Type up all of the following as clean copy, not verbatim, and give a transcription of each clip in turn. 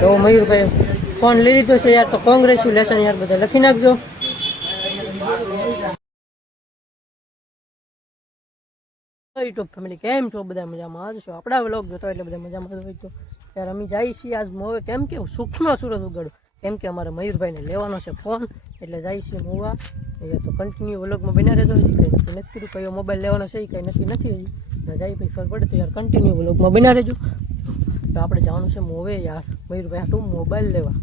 તો મયુરભાઈ ફોન લઈ લીધો છે યાર, તો કોંગ્રેચ્યુલેશન યાર, બધા લખી નાખજો. યુટ્યુબ ફેમિલી કેમ છો? બધા મજામાં છો? આપણા વ્લોગ જોતો એટલે બધા મજામાં હોય. તો ત્યારે અમે જઈએ છીએ આજ મોવે, કેમ કે સુખનો સુરત ઉગાડો, કેમ કે અમારે મયુરભાઈને લેવાનો છે ફોન, એટલે જઈએ છીએ મોવા. તો કન્ટિન્યુ વ્લોગમાં બન્યા રહેતો, કંઈ નથી કીધું કયો મોબાઈલ લેવાનો છે એ કંઈ નક્કી નથી હજી. જાય પછી ખબર પડે તો યાર કન્ટિન્યુ વ્લોગમાં બન્યા રહેજો. તો આપણે જવાનું છે મોવે યાર, મયુરભાઈ હાટું મોબાઈલ લેવા.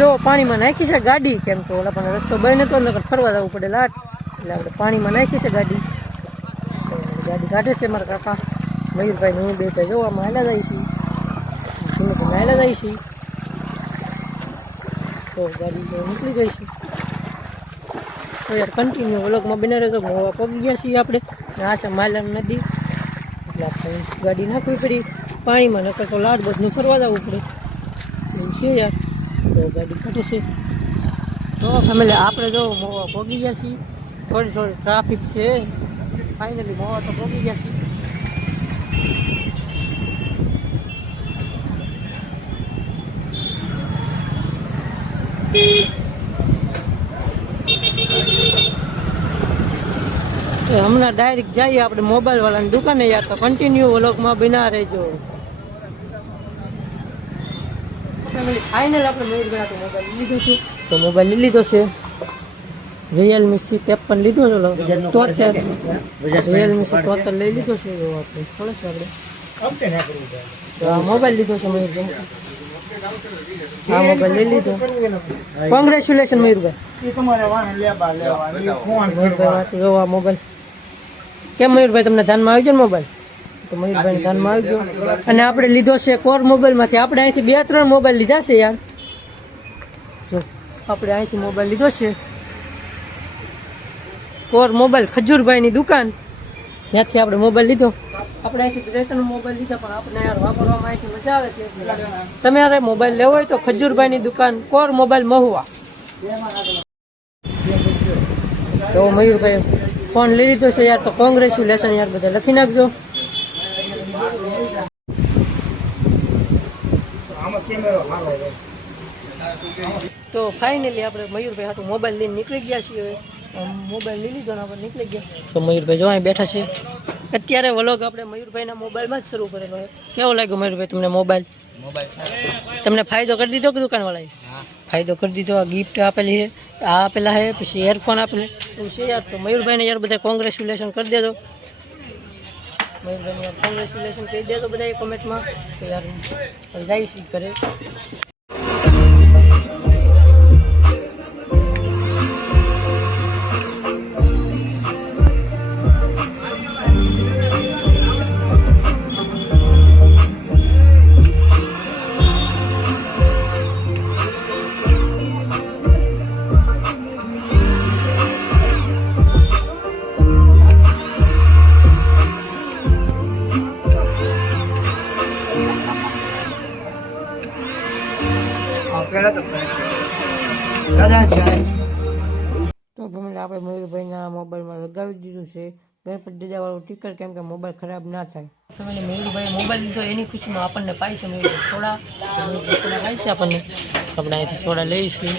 જો પાણીમાં નાખી છે ગાડી, કેમ તો ઓલા પણ રસ્તો બંધ હતો ને ફરવા જવું પડે લાટ, એટલે આપણે પાણીમાં નાખી છે ગાડી. ગાડી કાઢે છે મારા કાકા મયુરભાઈ ને હું બે જોવામાં હાલા જાય છે, હાલા જાય છે. તો ગાડી નીકળી ગઈ છે. તો યાર કન્ટિન્યુ વ્લોગમાં બને રહેતો. મોવા પગી ગયા છીએ આપણે, આ છે માલણ નદી, એટલે આપણે ગાડી નાખવી પડી પાણીમાં, નકર તો લાટ બધું ફરવા જવું પડે એવું છે યાર. તો ગાડી કાઢે છે. તો ફેમિલી આપણે જો મોવા પગી ગયા છીએ, થોડી ટ્રાફિક છે, ફાઇનલી મોવા તો પગી ગયા છીએ. હમણાં ડાયરેક્ટ જઈએ આપણે મોબાઈલ વાળાની દુકાને યાર, તો કન્ટિન્યુ વ્લોગમાં બના રહેજો. ફાઇનલ આપણે મયુરભાઈ મોબાઈલ લીધો છે, તો મોબાઈલ લઈ લીધો છે રિયલમી C53 લીધો છે, રિયલમી C73 લઈ લીધો છે આપણે. થોડો છે આપણે આ મોબાઈલ લીધો છે મયુરભાઈ, આ મોબાઈલ લઈ લીધો. કોંગ્રેચ્યુલેશન મયુરભાઈ. મયુરભાઈ આ મોબાઈલ કેમ મયુરભાઈ તમને ધ્યાનમાં આવી ગયો ને મોબાઈલ? તો મયુરભાઈ ધ્યાનમાં આવી ગયો. અને આપણે લીધો છે કોર મોબાઈલમાંથી, આપણે અહીંથી 2-3 મોબાઈલ લીધા છે યાર. જો આપણે અહીંથી મોબાઈલ લીધો છે કોર મોબાઈલ, ખજૂરભાઈની દુકાન, ત્યાંથી આપણે મોબાઈલ લીધો. આપણે અહીંથી 2-3 મોબાઈલ લીધા, પણ આપણે યાર વાપરવામાં અહીંથી મજા આવે છે. તમે યાર મોબાઈલ લેવો હોય તો ખજૂરભાઈની દુકાન, કોર મોબાઈલ મહુવા. તો મયુરભાઈ ફોન લઈ લીધો છે યાર, તો કોંગ્રેચ્યુલેશન યાર, બધા લખી નાખજો. તો ફાઇનલી આપણે મયુરભાઈ હાટું મોબાઈલ લઈને નીકળી ગયા છીએ. મોબાઈલ લઈ લીધો ને આપણે નીકળી ગયા. તો મયુરભાઈ જો અહીં બેઠા છે. અત્યારે વ્લોગ આપણે મયુરભાઈના મોબાઈલમાં જ શરૂ કરેલો છે. કેવો લાગ્યો મયુરભાઈ તમને મોબાઈલ? તમને ફાયદો કરી દીધો કે દુકાનવાળાએ? ફાયદો કરી દીધો. આ ગિફ્ટ આપેલી છે, આ આપેલા છે, પછી એરફોન આપેલા એવું છે યાર. તો મયુરભાઈને યાર બધા કોંગ્રેચ્યુલેશન કરી દેજો. મયુરભાઈને યાર કોંગ્રેચ્યુલેશન કહી દેજો બધા કોમેન્ટમાં. તો યાર જઈશ ઘરે. તો ફેમિલી આપણે મયુરભાઈના મોબાઈલમાં લગાવી દીધું છે ગણપતિ દાદાવાળું ટીકર, કેમ કે મોબાઈલ ખરાબ ના થાય. ફેમિલી મયુરભાઈ મોબાઈલ લીધો એની ખુશીમાં આપણને પાય છે મયુરભાઈ સોડા. સોડા પાય છે આપણને, આપણે અહીંથી સોડા લઈશું.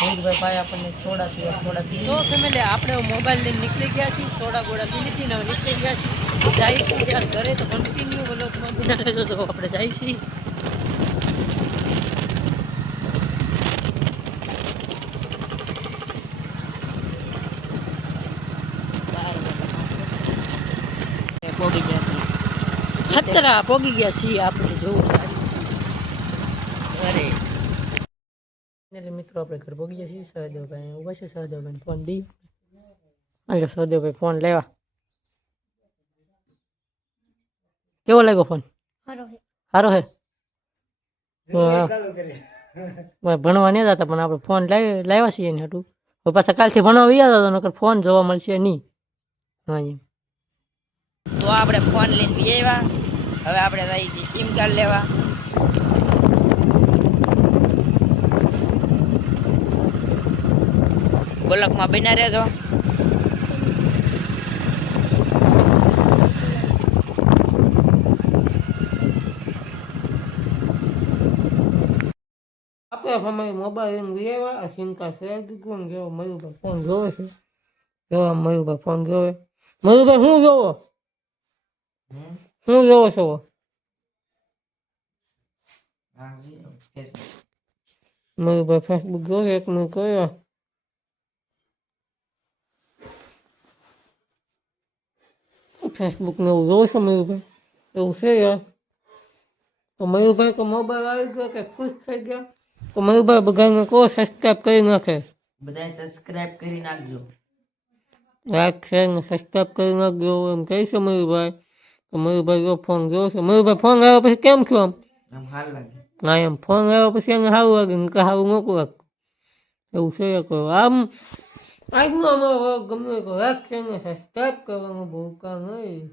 મયુરભાઈ પાય આપણને સોડા પીવા, સોડા પી. તો ફેમિલી આપણે મોબાઈલ લઈને નીકળી ગયા છીએ, સોડા બોડા પી લીધી ને હવે નીકળી ગયા છીએ. જઈશું ત્યારે ઘરે તો કન્ટિન્યુ વ્લોગમાં બના રહેજો. તો આપણે જઈશું. ખતરા પોગી ગયા છીએ આપણે જોવું. અરે મિત્રો આપણે ઘર પોગી ગયા છીએ. સહદેવભાઈ ઉભા છે, સહદેવભાઈ ફોન દી. અરે સહદેવભાઈ ફોન લેવા. કેવો લાગ્યો ફોન? સારો હે. ભણવા નહીં જતા પણ આપણે ફોન લાવ્યા છીએ એને હતું. પાછા કાલથી ભણવા ગયા હતા નકર ફોન જોવા મળશે નહીં. હા એમ તો આપણે ફોન લઈને બી આવ્યા. હવે આપણે જઈએ છીએ સિમ કાર્ડ લેવા. બ્લોકમાં બન્યા રહેજો. આપણે મોબાઈલ લેવા સિમ કાર્ડ શેર દીધું ને કેવો મયુરભાઈ ફોન જોવે છે. કેવા મયુરભાઈ ફોન જોવે. મયુરભાઈ શું જોવો? શું જોવો છો? મયુરભાઈ ફેસબુક જોવે. એક મિનિટ કયો ફેસબુક ને એવું જોવો છો મયુરભાઈ? એવું છે યાર. તો મયુરભાઈ તો મોબાઈલ આવી ગયો કે ખુશ થઈ ગયા? તો મયુરભાઈ બધાને કહો સબસ્ક્રાઈબ કરી નાખે. બધા સબસ્ક્રાઇબ કરી નાખજો. લાઈક શેર ને સબસ્ક્રાઈબ કરી નાખજો એમ કહી છે મયુરભાઈ. તો મયુરભાઈ જો ફોન જોવો છે. મયુરભાઈ ફોન આવ્યા પછી કેમ થયું આમ? સારું લાગે. હા એમ ફોન આવ્યા પછી એને સારું લાગે ને કે સારું નહોતું લાગતું. એવું છે કહો. આમ આજનો અમારો ગમે લાઈક શેર ને સબસ્ક્રાઈબ કરવાનું ભૂલતા નહીં.